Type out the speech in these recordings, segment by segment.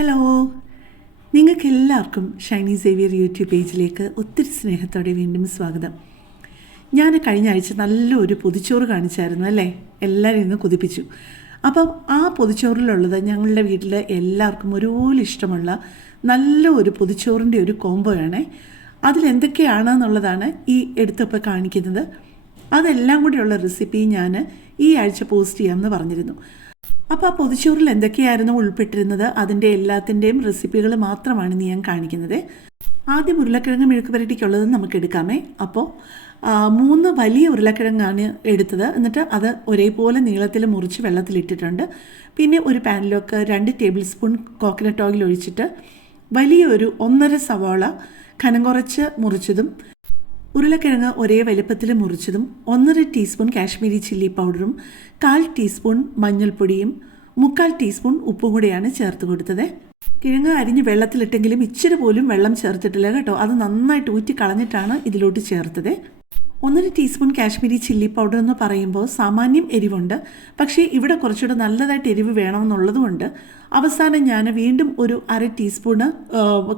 Hello നിങ്ങൾക്ക് എല്ലാവർക്കും Shiny Xavier YouTube പേജിലേക്ക് ഒത്തിരി സ്നേഹത്തോടെ വീണ്ടും സ്വാഗതം. ഞാൻ കഴിഞ്ഞ ആഴ്ച നല്ലൊരു പൊതിച്ചോറ് കാണിച്ചായിരുന്നു അല്ലേ? എല്ലാവരും ഇന്ന് കുതിപ്പിച്ചു. അപ്പം ആ പൊതിച്ചോറിലുള്ളത് ഞങ്ങളുടെ വീട്ടിൽ എല്ലാവർക്കും ഒരുപോലെ ഇഷ്ടമുള്ള നല്ല ഒരു പൊതിച്ചോറിന്റെ ഒരു കോംബോ ആണേ അതിലെന്തൊക്കെയാണ് അതിലെന്തൊക്കെയാണെന്നുള്ളതാണ് ഈ എടുത്തപ്പോൾ കാണിക്കുന്നത്. അതെല്ലാം കൂടെയുള്ള റെസിപ്പി ഞാൻ ഈ ആഴ്ച പോസ്റ്റ് ചെയ്യാമെന്ന് പറഞ്ഞിരുന്നു. അപ്പോൾ ആ പൊതിച്ചോറിൽ എന്തൊക്കെയായിരുന്നു ഉൾപ്പെട്ടിരുന്നത്? അതിന്റെ എല്ലാത്തിന്റെയും റെസിപ്പികൾ മാത്രമാണ് ഇന്ന് ഞാൻ കാണിക്കുന്നത്. ആദ്യം ഉരുളക്കിഴങ്ങ് മെഴുക്ക് പുരട്ടിക്കുള്ളത് നമുക്ക് എടുക്കാമേ. അപ്പോൾ മൂന്ന് വലിയ ഉരുളക്കിഴങ്ങാണ് എടുത്തത്. എന്നിട്ട് അത് ഒരേപോലെ നീളത്തിൽ മുറിച്ച് വെള്ളത്തിലിട്ടിട്ടുണ്ട്. പിന്നെ ഒരു പാനിലൊക്കെ രണ്ട് ടേബിൾ സ്പൂൺ കോക്കനട്ട് ഓയിൽ ഒഴിച്ചിട്ട് വലിയൊരു ഒന്നര സവാള കനം കുറച്ച് മുറിച്ചതും ഉരുളക്കിഴങ്ങ് ഒരേ വലുപ്പത്തിൽ മുറിച്ചതും ഒന്നര ടീസ്പൂൺ കാശ്മീരി ചില്ലി പൗഡറും കാൽ ടീസ്പൂൺ മഞ്ഞൾപ്പൊടിയും മുക്കാൽ ടീസ്പൂൺ ഉപ്പും കൂടെയാണ് ചേർത്ത് കൊടുത്തത്. കിഴങ്ങ് അരിഞ്ഞ് വെള്ളത്തിലിട്ടെങ്കിലും ഇച്ചിരി പോലും വെള്ളം ചേർത്തിട്ടില്ല കേട്ടോ. അത് നന്നായിട്ട് ഊറ്റി കളഞ്ഞിട്ടാണ് ഇതിലോട്ട് ചേർത്തത്. ഒന്നര ടീസ്പൂൺ കാശ്മീരി ചില്ലി പൗഡർ എന്ന് പറയുമ്പോൾ സാമാന്യം എരിവുണ്ട്. പക്ഷേ ഇവിടെ കുറച്ചുകൂടെ നല്ലതായിട്ട് എരിവ് വേണമെന്നുള്ളതുകൊണ്ട് അവസാനം ഞാൻ വീണ്ടും ഒരു അര ടീസ്പൂണ്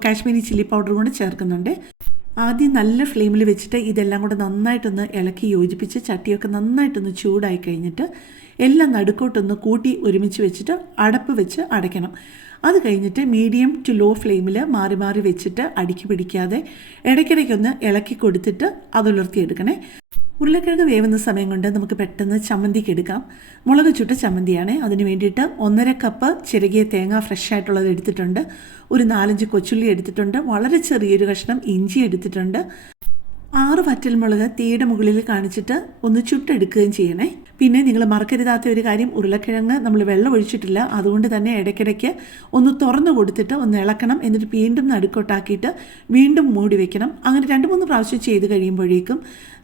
കാശ്മീരി ചില്ലി പൗഡർ കൊണ്ട് ചേർക്കുന്നുണ്ട്. ആദ്യം നല്ല ഫ്ലെയിമിൽ വെച്ചിട്ട് ഇതെല്ലാം കൂടെ നന്നായിട്ടൊന്ന് ഇളക്കി യോജിപ്പിച്ച് ചട്ടിയൊക്കെ നന്നായിട്ടൊന്ന് ചൂടായി കഴിഞ്ഞിട്ട് എല്ലാം നടുക്കോട്ടൊന്ന് കൂട്ടി ഒരുമിച്ച് വെച്ചിട്ട് അടപ്പ് വെച്ച് അടയ്ക്കണം. അത് കഴിഞ്ഞിട്ട് മീഡിയം ടു ലോ ഫ്ലെയിമിൽ മാറി മാറി വെച്ചിട്ട് അടുക്കി പിടിക്കാതെ ഇടയ്ക്കിടയ്ക്കൊന്ന് ഇളക്കി കൊടുത്തിട്ട് അതുലർത്തിയെടുക്കണേ ഉരുളക്കിഴങ്ങ് വേവുന്ന സമയം കൊണ്ട് നമുക്ക് പെട്ടെന്ന് ചമ്മന്തിക്ക് എടുക്കാം. മുളക് ചുട്ട ചമ്മന്തിയാണ്. അതിന് വേണ്ടിയിട്ട് ഒന്നര കപ്പ് ചിരകിയ തേങ്ങ ഫ്രഷ് ആയിട്ടുള്ളത് എടുത്തിട്ടുണ്ട്. ഒരു നാലഞ്ച് കൊച്ചുള്ളി എടുത്തിട്ടുണ്ട്. വളരെ ചെറിയൊരു കഷ്ണം ഇഞ്ചി എടുത്തിട്ടുണ്ട്. ആറ് വറ്റൽമുളക് തീയുടെ മുകളിൽ കാണിച്ചിട്ട് ഒന്ന് ചുട്ടെടുക്കുകയും ചെയ്യണേ. പിന്നെ നിങ്ങൾ മറക്കരുതാത്ത ഒരു കാര്യം ഉരുളക്കിഴങ്ങ് നമ്മൾ വെള്ളം ഒഴിച്ചിട്ടില്ല. അതുകൊണ്ട് തന്നെ ഇടയ്ക്കിടയ്ക്ക് ഒന്ന് തുറന്നു കൊടുത്തിട്ട് ഒന്ന് ഇളക്കണം. എന്നിട്ട് വീണ്ടും നടുക്കോട്ടാക്കിയിട്ട് വീണ്ടും മൂടി വെക്കണം. അങ്ങനെ രണ്ട് മൂന്ന് പ്രാവശ്യം ചെയ്ത് കഴിയുമ്പോഴേക്കും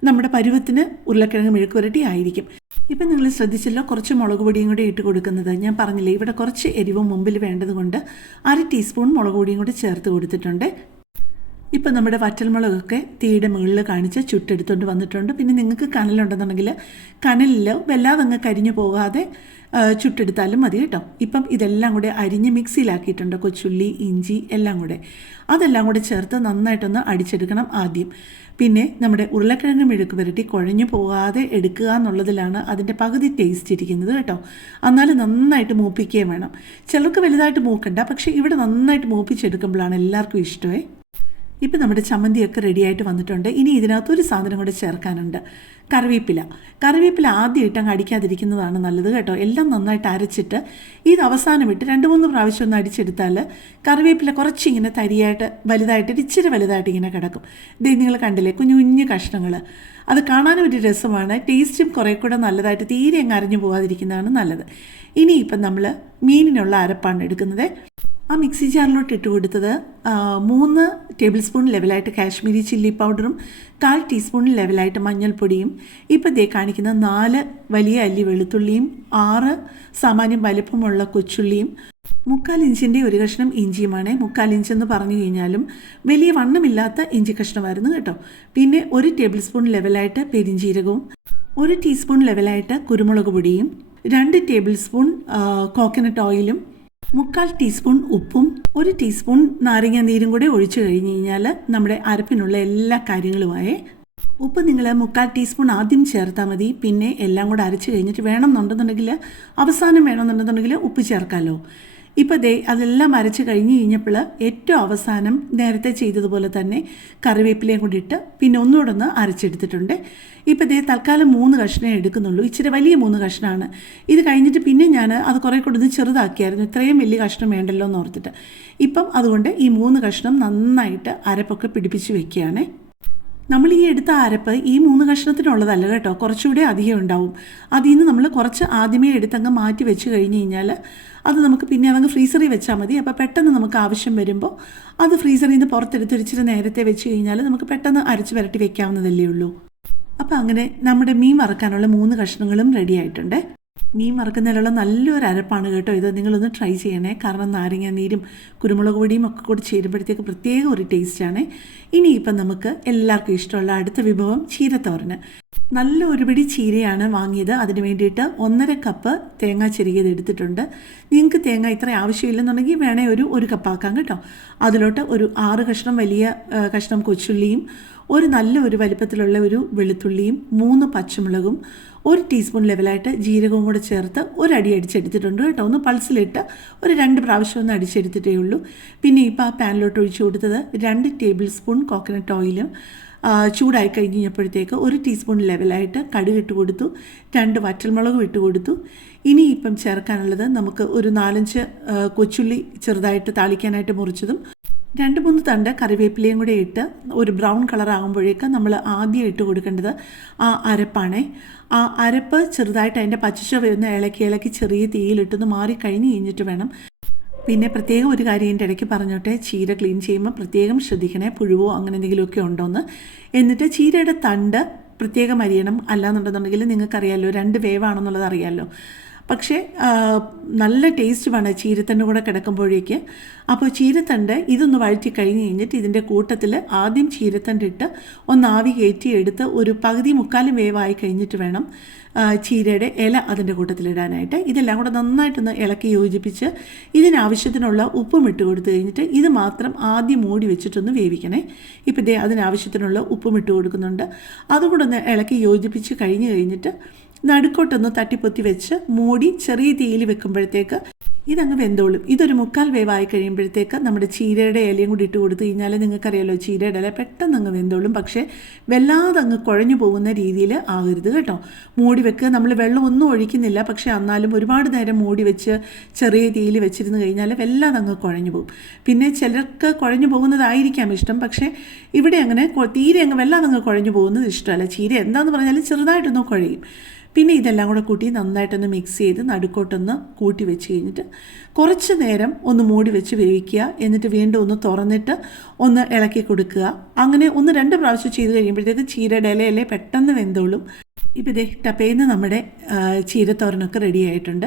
നമ്മുടെ പരുവത്തിന് ഉരുളക്കിഴങ്ങ് മെഴുക്കുവരട്ടി ആയിരിക്കും. ഇപ്പം നിങ്ങൾ ശ്രദ്ധിച്ചല്ലോ കുറച്ച് മുളക് പൊടിയും കൂടി ഇട്ട് കൊടുക്കുന്നത്. ഞാൻ പറഞ്ഞില്ലേ ഇവിടെ കുറച്ച് എരിവ് മുമ്പിൽ വേണ്ടതുകൊണ്ട് അര ടീസ്പൂൺ മുളക് പൊടിയും കൂടി ചേർത്ത് കൊടുത്തിട്ടുണ്ട്. ഇപ്പം നമ്മുടെ വറ്റൽമുളകൊക്കെ തീയുടെ മുകളിൽ കാണിച്ച് ചുട്ടെടുത്തുകൊണ്ട് വന്നിട്ടുണ്ട്. പിന്നെ നിങ്ങൾക്ക് കനലുണ്ടെന്നുണ്ടെങ്കിൽ കനലിൽ വല്ലാതെ അങ്ങ് കരിഞ്ഞു പോകാതെ ചുട്ടെടുത്താലും മതി കേട്ടോ. ഇപ്പം ഇതെല്ലാം കൂടെ അരിഞ്ഞ് മിക്സിയിലാക്കിയിട്ടുണ്ട്. കൊച്ചുള്ളി ഇഞ്ചി എല്ലാം കൂടെ. അതെല്ലാം കൂടെ ചേർത്ത് നന്നായിട്ടൊന്ന് അടിച്ചെടുക്കണം ആദ്യം. പിന്നെ നമ്മുടെ ഉരുളക്കിഴങ്ങ് മെഴുക്ക് പുരട്ടി കുഴഞ്ഞു പോകാതെ എടുക്കുക എന്നുള്ളതിലാണ് അതിന്റെ പകുതി ടേസ്റ്റ് ഇരിക്കുന്നത് കേട്ടോ. എന്നാലും നന്നായിട്ട് മൂപ്പിക്കുകയും വേണം. ചിലർക്ക് വലുതായിട്ട് മൂക്കണ്ട പക്ഷേ ഇവിടെ നന്നായിട്ട് മൂപ്പിച്ചെടുക്കുമ്പോഴാണ് എല്ലാവർക്കും ഇഷ്ടമേ. ഇപ്പം നമ്മുടെ ചമ്മന്തിയൊക്കെ റെഡിയായിട്ട് വന്നിട്ടുണ്ട്. ഇനി ഇതിനകത്ത് ഒരു സാധനം കൂടെ ചേർക്കാനുണ്ട്. കറിവേപ്പില. കറിവേപ്പില ആദ്യം ഇട്ടങ്ങ് അടിക്കാതിരിക്കുന്നതാണ് നല്ലത് കേട്ടോ. എല്ലാം നന്നായിട്ട് അരച്ചിട്ട് ഇത് അവസാനം ഇട്ട് രണ്ട് മൂന്ന് പ്രാവശ്യം ഒന്ന് അടിച്ചെടുത്താൽ കറിവേപ്പില കുറച്ചിങ്ങനെ തരിയായിട്ട് വലുതായിട്ട് ഇച്ചിരി വലുതായിട്ട് ഇങ്ങനെ കിടക്കും. ഇത് നിങ്ങൾ കണ്ടില്ലേ കുഞ്ഞു കുഞ്ഞു കഷ്ണങ്ങൾ അത് കാണാനും ഒരു രസമാണ്. ടേസ്റ്റും കുറേ കൂടെ നല്ലതായിട്ട് തീരെ അങ്ങ് അരഞ്ഞു പോകാതിരിക്കുന്നതാണ് നല്ലത്. ഇനിയിപ്പം നമ്മൾ മീനിനുള്ള അരപ്പാണ് എടുക്കുന്നത്. ആ മിക്സി ജാറിലോട്ട് ഇട്ട് കൊടുത്തത് മൂന്ന് ടേബിൾ സ്പൂൺ ലെവലായിട്ട് കാശ്മീരി ചില്ലി പൗഡറും കാൽ ടീസ്പൂൺ ലെവലായിട്ട് മഞ്ഞൾപ്പൊടിയും ഇപ്പം ദേ കാണിക്കുന്ന നാല് വലിയ അല്ലി വെളുത്തുള്ളിയും ആറ് സാമാന്യം വലിപ്പമുള്ള കൊച്ചുള്ളിയും മുക്കാൽ ഇഞ്ചിന്റെ ഒരു കഷ്ണം ഇഞ്ചിയുമാണ്. മുക്കാൽ ഇഞ്ച് എന്ന് പറഞ്ഞു കഴിഞ്ഞാലും വലിയ വണ്ണമില്ലാത്ത ഇഞ്ചി കഷ്ണമായിരുന്നു കേട്ടോ. പിന്നെ ഒരു ടേബിൾ സ്പൂൺ ലെവലായിട്ട് പെരിഞ്ചീരകവും ഒരു ടീസ്പൂൺ ലെവലായിട്ട് കുരുമുളക് പൊടിയും രണ്ട് ടേബിൾ സ്പൂൺ കോക്കനട്ട് ഓയിലും മുക്കാൽ ടീസ്പൂൺ ഉപ്പും ഒരു ടീസ്പൂൺ നാരങ്ങ നീരും കൂടി ഒഴിച്ചു കഴിഞ്ഞ് കഴിഞ്ഞാൽ നമ്മുടെ അരപ്പിനുള്ള എല്ലാ കാര്യങ്ങളുമായി ഉപ്പ് നിങ്ങൾ മുക്കാൽ ടീസ്പൂൺ ആദ്യം ചേർത്താൽ മതി. പിന്നെ എല്ലാം കൂടെ അരച്ച് കഴിഞ്ഞിട്ട് വേണമെന്നുണ്ടെന്നുണ്ടെങ്കിൽ അവസാനം വേണമെന്നുണ്ടെന്നുണ്ടെങ്കിൽ ഉപ്പ് ചേർക്കാമല്ലോ ഇപ്പോൾ ദേ അതെല്ലാം അരച്ച് കഴിഞ്ഞ് കഴിഞ്ഞപ്പോൾ ഏറ്റവും അവസാനം നേരത്തെ ചെയ്തതുപോലെ തന്നെ കറിവേപ്പിലയും കൂടി ഇട്ട് പിന്നെ ഒന്നുകൂടെ ഒന്ന് അരച്ചെടുത്തിട്ടുണ്ട്. ഇപ്പോൾ ദേ തൽക്കാലം മൂന്ന് കഷ്ണേ എടുക്കുന്നുള്ളൂ. ഇച്ചിരി വലിയ മൂന്ന് കഷ്ണമാണ് ഇത് കഴിഞ്ഞിട്ട് പിന്നെ ഞാൻ അത് കുറേ കൂടെ ഒന്ന് ചെറുതാക്കിയായിരുന്നു. ഇത്രയും വലിയ കഷ്ണം വേണ്ടല്ലോ എന്ന് ഓർത്തിട്ട്. ഇപ്പം അതുകൊണ്ട് ഈ മൂന്ന് കഷ്ണം നന്നായിട്ട് അരപ്പൊക്കെ പിടിപ്പിച്ച് വെക്കുകയാണേ. നമ്മൾ ഈ എടുത്ത അരപ്പ് ഈ മൂന്ന് കഷ്ണത്തിനുള്ളതല്ല കേട്ടോ. കുറച്ചുകൂടെ അധികം ഉണ്ടാവും. അതിൽ നിന്ന് നമ്മൾ കുറച്ച് ആദ്യമേ എടുത്തങ്ങ് മാറ്റി വെച്ച് കഴിഞ്ഞ് കഴിഞ്ഞാൽ അത് നമുക്ക് പിന്നെ അതങ്ങ് ഫ്രീസറിൽ വെച്ചാൽ മതി. അപ്പോൾ പെട്ടെന്ന് നമുക്ക് ആവശ്യം വരുമ്പോൾ അത് ഫ്രീസറിൽ നിന്ന് പുറത്തെടുത്ത് ഇച്ചിരി നേരത്തെ വെച്ച് കഴിഞ്ഞാൽ നമുക്ക് പെട്ടെന്ന് അരച്ച് വരട്ടി വെക്കാവുന്നതല്ലേ ഉള്ളൂ. അപ്പോൾ അങ്ങനെ നമ്മുടെ മീൻ വറക്കാനുള്ള മൂന്ന് കഷ്ണങ്ങളും റെഡി ആയിട്ടുണ്ട്. മീൻ വറക്കുന്നതിലുള്ള നല്ലൊരു അരപ്പാണ് കേട്ടോ ഇത്. നിങ്ങളൊന്ന് ട്രൈ ചെയ്യണേ. കാരണം നാരങ്ങ നീരും കുരുമുളക് പൊടിയും ഒക്കെ കൂടി ചേരുമ്പോഴത്തേക്ക് പ്രത്യേക ഒരു ടേസ്റ്റാണ് ഇനിയിപ്പം നമുക്ക് എല്ലാവർക്കും ഇഷ്ടമുള്ള അടുത്ത വിഭവം ചീരത്തോരന്. നല്ല ഒരു പിടി ചീരയാണ് വാങ്ങിയത്. അതിന് വേണ്ടിയിട്ട് ഒന്നര കപ്പ് തേങ്ങ ചെറിയത് എടുത്തിട്ടുണ്ട്. നിങ്ങൾക്ക് തേങ്ങ ഇത്ര ആവശ്യമില്ലെന്നുണ്ടെങ്കിൽ വേണേ ഒരു ഒരു കപ്പാക്കാം കേട്ടോ. അതിലോട്ട് ഒരു ആറ് കഷ്ണം വലിയ കഷ്ണം കൊച്ചുള്ളിയും ഒരു നല്ല ഒരു വലിപ്പത്തിലുള്ള ഒരു വെളുത്തുള്ളിയും മൂന്ന് പച്ചമുളകും ഒരു ടീസ്പൂൺ ലെവലായിട്ട് ജീരകവും കൂടെ ചേർത്ത് ഒരടി അടിച്ചെടുത്തിട്ടുണ്ട് കേട്ടോ. ഒന്ന് പൾസിലിട്ട് ഒരു രണ്ട് പ്രാവശ്യം ഒന്ന് അടിച്ചെടുത്തിട്ടേ ഉള്ളൂ. പിന്നെ ഇപ്പോൾ ആ പാനിലോട്ട് ഒഴിച്ചു കൊടുത്തത് രണ്ട് ടേബിൾ സ്പൂൺ കോക്കനട്ട് ഓയിലും ചൂടായി കഴിഞ്ഞപ്പോഴത്തേക്ക് ഒരു ടീസ്പൂൺ ലെവലായിട്ട് കടുക് ഇട്ട് കൊടുത്തു രണ്ട് വറ്റൽമുളകും ഇട്ട് കൊടുത്തു. ഇനി ഇപ്പം ചേർക്കാനുള്ളത് നമുക്ക് ഒരു നാലഞ്ച് കൊച്ചുള്ളി ചെറുതായിട്ട് താളിക്കാനായിട്ട് മുറിച്ചതും രണ്ട് മൂന്ന് തണ്ട് കറിവേപ്പിലയും കൂടെ ഇട്ട് ഒരു ബ്രൗൺ കളർ ആകുമ്പോഴേക്ക് നമ്മൾ ആദ്യം ഇട്ട് കൊടുക്കേണ്ടത് ആ അരപ്പാണേ. ആ അരപ്പ് ചെറുതായിട്ട് അതിന്റെ പച്ചച്ച വരുന്ന ഇളക്കി ഇളക്കി ചെറിയ തീയിലിട്ടൊന്ന് മാറി കഴിഞ്ഞ് കഴിഞ്ഞിട്ട് വേണം. പിന്നെ പ്രത്യേകം ഒരു കാര്യം എന്റെ ഇടയ്ക്ക് പറഞ്ഞോട്ടെ ചീര ക്ലീൻ ചെയ്യുമ്പോൾ പ്രത്യേകം ശ്രദ്ധിക്കണേ പുഴുവോ അങ്ങനെ എന്തെങ്കിലുമൊക്കെ ഉണ്ടോയെന്ന് എന്നിട്ട് ചീരയുടെ തണ്ട് പ്രത്യേകം അരിയണം. അല്ലാന്നുണ്ടെന്നുണ്ടെങ്കിൽ നിങ്ങൾക്കറിയാമല്ലോ രണ്ട് വേവാണെന്നുള്ളത് അറിയാമല്ലോ പക്ഷേ നല്ല ടേസ്റ്റ് വേണം ചീരത്തണ്ട് കൂടെ കിടക്കുമ്പോഴേക്ക്. അപ്പോൾ ചീരത്തണ്ട് ഇതൊന്ന് വഴറ്റി കഴിഞ്ഞ് കഴിഞ്ഞിട്ട് ഇതിന്റെ കൂട്ടത്തിൽ ആദ്യം ചീരത്തണ്ട് ഇട്ട് ഒന്ന് ആവി കയറ്റി എടുത്ത് ഒരു പകുതി മുക്കാലും വേവായി കഴിഞ്ഞിട്ട് വേണം ചീരയുടെ ഇല അതിന്റെ കൂട്ടത്തിലിടാനായിട്ട് ഇതെല്ലാം കൂടെ നന്നായിട്ടൊന്ന് ഇളക്കി യോജിപ്പിച്ച് ഇതിനാവശ്യത്തിനുള്ള ഉപ്പും ഇട്ട് കൊടുത്തു കഴിഞ്ഞിട്ട് ഇത് മാത്രം ആദ്യം മൂടി വെച്ചിട്ടൊന്ന് വേവിക്കണേ. ഇപ്പം ഇതേ അതിനാവശ്യത്തിനുള്ള ഉപ്പും ഇട്ട് കൊടുക്കുന്നുണ്ട്. അതുകൂടെ ഒന്ന് ഇളക്കി യോജിപ്പിച്ച് കഴിഞ്ഞ് കഴിഞ്ഞിട്ട് നടുക്കോട്ടൊന്ന് തട്ടിപ്പൊത്തി വെച്ച് മൂടി ചെറിയ തീയിൽ വെക്കുമ്പോഴത്തേക്ക് ഇതങ്ങ് വെന്തോളും. ഇതൊരു മുക്കാൽ വേവായി കഴിയുമ്പോഴത്തേക്ക് നമ്മുടെ ചീരയുടെ ഇലയും കൂടി ഇട്ട് കൊടുത്തു കഴിഞ്ഞാൽ നിങ്ങൾക്കറിയാലോ ചീരയുടെ ഇല പെട്ടെന്ന് അങ്ങ് വെന്തോളും. പക്ഷേ വല്ലാതെ അങ്ങ് കുഴഞ്ഞു പോകുന്ന രീതിയിൽ ആകരുത് കേട്ടോ. മൂടി വെക്കുക നമ്മൾ വെള്ളം ഒന്നും ഒഴിക്കുന്നില്ല. പക്ഷേ എന്നാലും ഒരുപാട് നേരം മൂടി വെച്ച് ചെറിയ തീയിൽ വെച്ചിരുന്ന് കഴിഞ്ഞാൽ വല്ലാതെ അങ്ങ് കുഴഞ്ഞു പോകും. പിന്നെ ചിലർക്ക് കുഴഞ്ഞു പോകുന്നതായിരിക്കാം ഇഷ്ടം. പക്ഷേ ഇവിടെ അങ്ങനെ തീരെ അങ്ങ് വല്ലാതെ അങ്ങ് കുഴഞ്ഞു പോകുന്നത് ഇഷ്ടമല്ല. ചീര എന്താണെന്ന് പറഞ്ഞാൽ ചെറുതായിട്ടൊന്ന് കുഴയും. പിന്നെ ഇതെല്ലാം കൂടെ കൂട്ടി നന്നായിട്ടൊന്ന് മിക്സ് ചെയ്ത് നടുക്കോട്ടൊന്ന് കൂട്ടി വെച്ച് കഴിഞ്ഞിട്ട് കുറച്ച് നേരം ഒന്ന് മൂടി വെച്ച് വേവിക്കുക. എന്നിട്ട് വീണ്ടും ഒന്ന് തുറന്നിട്ട് ഒന്ന് ഇളക്കി കൊടുക്കുക. അങ്ങനെ ഒന്ന് രണ്ട് പ്രാവശ്യം ചെയ്ത് കഴിയുമ്പോഴത്തേക്ക് ചീരയുടെ ഇലയിലെ പെട്ടെന്ന് വെന്തോളും. ഇപ്പം ഇതേ ടപ്പേന്ന് നമ്മുടെ ചീരത്തോരനൊക്കെ റെഡി ആയിട്ടുണ്ട്.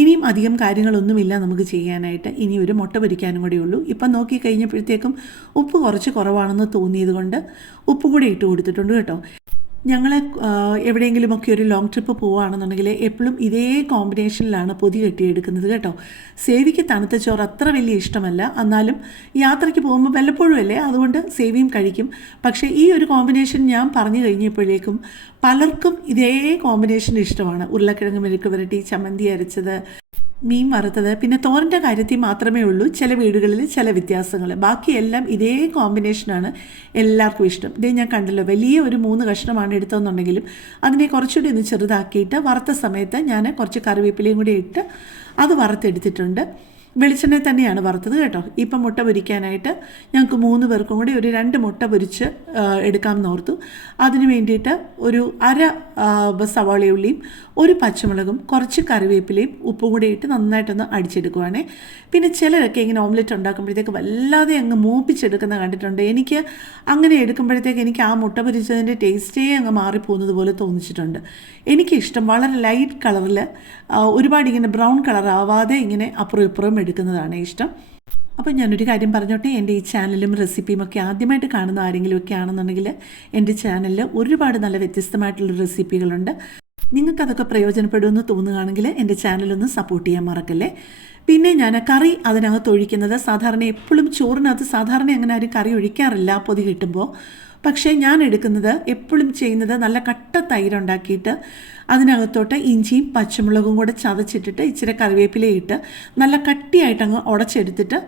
ഇനിയും അധികം കാര്യങ്ങളൊന്നുമില്ല നമുക്ക് ചെയ്യാനായിട്ട്. ഇനി ഒരു മുട്ട പൊരിക്കാനും കൂടെ ഉള്ളൂ. ഇപ്പം നോക്കി കഴിഞ്ഞപ്പോഴത്തേക്കും ഉപ്പ് കുറച്ച് കുറവാണെന്ന് തോന്നിയത് കൊണ്ട് ഉപ്പ് കൂടി ഇട്ട് കൊടുത്തിട്ടുണ്ട് കേട്ടോ. ഞങ്ങൾ എവിടെയെങ്കിലുമൊക്കെ ഒരു ലോങ് ട്രിപ്പ് പോവുകയാണെന്നുണ്ടെങ്കിൽ എപ്പോഴും ഇതേ കോമ്പിനേഷനിലാണ് പൊതി കെട്ടിയെടുക്കുന്നത് കേട്ടോ. സേവിക്ക് തണുത്ത ചോറ് അത്ര വലിയ ഇഷ്ടമല്ല. എന്നാലും യാത്രയ്ക്ക് പോകുമ്പോൾ വല്ലപ്പോഴും അല്ലേ? അതുകൊണ്ട് സേവിയും കഴിക്കും. പക്ഷേ ഈ ഒരു കോമ്പിനേഷൻ ഞാൻ പറഞ്ഞു കഴിഞ്ഞപ്പോഴേക്കും പലർക്കും ഇതേ കോമ്പിനേഷൻ ഇഷ്ടമാണ്. ഉരുളക്കിഴങ്ങ് മെഴുക്ക് പുരട്ടി ചമ്മന്തി അരച്ചത് മീൻ വറുത്തത്. പിന്നെ തോരന്റെ കാര്യത്തിൽ മാത്രമേ ഉള്ളൂ. ചില വീടുകളിൽ ചില വ്യത്യാസങ്ങൾ. ബാക്കിയെല്ലാം ഇതേ കോമ്പിനേഷനാണ് എല്ലാവർക്കും ഇഷ്ടം. ഇതേ ഞാൻ കണ്ടല്ലോ വലിയ ഒരു മൂന്ന് കഷ്ണമാണ് എടുത്തതെന്നുണ്ടെങ്കിലും അതിനെ കുറച്ചുകൂടി ഒന്ന് ചെറുതാക്കിയിട്ട് വറുത്ത സമയത്ത് ഞാൻ കുറച്ച് കറിവേപ്പിലയും കൂടി ഇട്ട് അത് വറുത്തെടുത്തിട്ടുണ്ട്. വെളിച്ചെണ്ണ തന്നെയാണ് വറുത്തത് കേട്ടോ. ഇപ്പം മുട്ട പൊരിക്കാനായിട്ട് ഞങ്ങൾക്ക് മൂന്ന് പേർക്കും കൂടി ഒരു രണ്ട് മുട്ട പൊരിച്ച് എടുക്കാമെന്ന് ഓർത്തു. അതിന് വേണ്ടിയിട്ട് ഒരു അര സവാളയുള്ളിയും ഒരു പച്ചമുളകും കുറച്ച് കറിവേപ്പിലയും ഉപ്പും കൂടി ഇട്ട് നന്നായിട്ടൊന്ന് അടിച്ചെടുക്കുവാണേ. പിന്നെ ചിലരൊക്കെ ഇങ്ങനെ ഓംലെറ്റ് ഉണ്ടാക്കുമ്പോഴത്തേക്ക് വല്ലാതെ അങ്ങ് മൂപ്പിച്ചെടുക്കുന്ന കണ്ടിട്ടുണ്ട്. എനിക്ക് അങ്ങനെ എടുക്കുമ്പോഴത്തേക്ക് എനിക്ക് ആ മുട്ട പൊരിച്ചതിന്റെ ടേസ്റ്റേ അങ്ങ് മാറിപ്പോകുന്നത് പോലെ തോന്നിച്ചിട്ടുണ്ട്. എനിക്കിഷ്ടം വളരെ ലൈറ്റ് കളറിൽ ഒരുപാട് ഇങ്ങനെ ബ്രൗൺ കളർ ആവാതെ ഇങ്ങനെ അപ്പുറം ഇപ്പുറം എടുക്കുന്നതാണ് ഇഷ്ടം. അപ്പോൾ ഞാനൊരു കാര്യം പറഞ്ഞോട്ടെ എന്റെ ഈ ചാനലും റെസിപ്പിയും ഒക്കെ ആദ്യമായിട്ട് കാണുന്ന ആരെങ്കിലും ഒക്കെ ആണെന്നുണ്ടെങ്കിൽ എന്റെ ചാനലിൽ ഒരുപാട് നല്ല വ്യത്യസ്തമായിട്ടുള്ള റെസിപ്പികളുണ്ട്. നിങ്ങൾക്കതൊക്കെ പ്രയോജനപ്പെടുമെന്ന് തോന്നുകയാണെങ്കിൽ എന്റെ ചാനലൊന്ന് സപ്പോർട്ട് ചെയ്യാൻ മറക്കല്ലേ? പിന്നെ ഞാൻ കറി അതിനകത്ത് ഒഴിക്കുന്നത് സാധാരണ എപ്പോഴും ചോറിനകത്ത് സാധാരണ അങ്ങനെ ആരും കറി ഒഴിക്കാറില്ല. പൊതി കിട്ടുമ്പോൾ പക്ഷേ ഞാൻ എടുക്കുന്നത് എപ്പോഴും ചെയ്യുന്നത് നല്ല കട്ട തൈര് ഉണ്ടാക്കിയിട്ട് അതിനകത്തോട്ട് ഇഞ്ചിയും പച്ചമുളകും കൂടെ ചതച്ചിട്ടിട്ട് ഇച്ചിരി കറിവേപ്പിലയിട്ട് നല്ല കട്ടിയായിട്ട് അങ്ങ് ഉടച്ചെടുത്തിട്ട്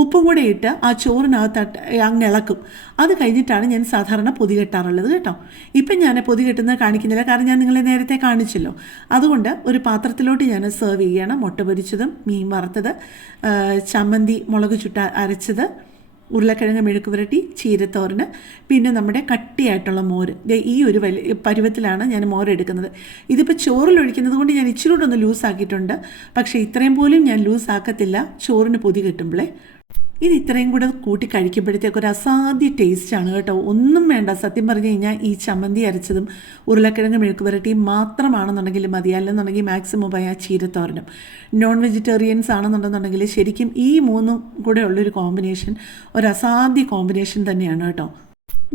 ഉപ്പും കൂടെ ഇട്ട് ആ ചോറിനകത്ത് അങ്ങ് ഇളക്കും. അത് കഴിഞ്ഞിട്ടാണ് ഞാൻ സാധാരണ പൊതി കെട്ടാറുള്ളത് കേട്ടോ. ഇപ്പം ഞാൻ പൊതി കെട്ടുന്നത് കാണിക്കുന്നില്ല. കാരണം ഞാൻ നിങ്ങളെ നേരത്തെ കാണിച്ചല്ലോ. അതുകൊണ്ട് ഒരു പാത്രത്തിലോട്ട് ഞാൻ സെർവ് ചെയ്യണം. മുട്ട പൊരിച്ചതും മീൻ വറുത്തത് ചമ്മന്തി മുളക് ചുട്ട അരച്ചത്. ഉരുളക്കിഴങ്ങ് മെഴുക്ക് പുരട്ടി ചീരത്തോരന് പിന്നെ നമ്മുടെ കട്ടിയായിട്ടുള്ള മോര്. ഈ ഒരു വലിയ പരുവത്തിലാണ് ഞാൻ മോര് എടുക്കുന്നത്. ഇതിപ്പോൾ ചോറിൽ ഒഴിക്കുന്നത് കൊണ്ട് ഞാൻ ഇച്ചിരി കൂടെ ഒന്ന് ലൂസാക്കിയിട്ടുണ്ട്. പക്ഷേ ഇത്രയും പോലും ഞാൻ ലൂസാക്കത്തില്ല. ചോറിന് പൊതി കെട്ടുമ്പോഴേ ഇത് ഇത്രയും കൂടെ കൂട്ടി കഴിക്കുമ്പോഴത്തേക്ക് ഒരു അസാധ്യ ടേസ്റ്റാണ് കേട്ടോ. ഒന്നും വേണ്ട. സത്യം പറഞ്ഞു കഴിഞ്ഞാൽ ഈ ചമ്മന്തി അരച്ചതും ഉരുളക്കിഴങ്ങ് മെഴുക്ക് പുരട്ടിയും മാത്രമാണെന്നുണ്ടെങ്കിൽ മതി. അല്ലെന്നുണ്ടെങ്കിൽ മാക്സിമം പോയി ആ ചീരത്തോരനും. നോൺ വെജിറ്റേറിയൻസ് ആണെന്നുണ്ടെന്നുണ്ടെങ്കിൽ ശരിക്കും ഈ മൂന്നും കൂടെ ഉള്ളൊരു കോമ്പിനേഷൻ ഒരു അസാധ്യ കോമ്പിനേഷൻ തന്നെയാണ് കേട്ടോ.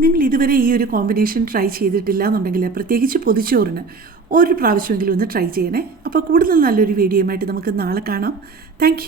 നിങ്ങൾ ഇതുവരെ ഈ ഒരു കോമ്പിനേഷൻ ട്രൈ ചെയ്തിട്ടില്ല എന്നുണ്ടെങ്കിൽ പ്രത്യേകിച്ച് പൊതിച്ചോറിന് ഒരു പ്രാവശ്യമെങ്കിലും ഒന്ന് ട്രൈ ചെയ്യണേ. അപ്പോൾ കൂടുതൽ നല്ലൊരു വീഡിയോയുമായിട്ട് നമുക്ക് നാളെ കാണാം. താങ്ക്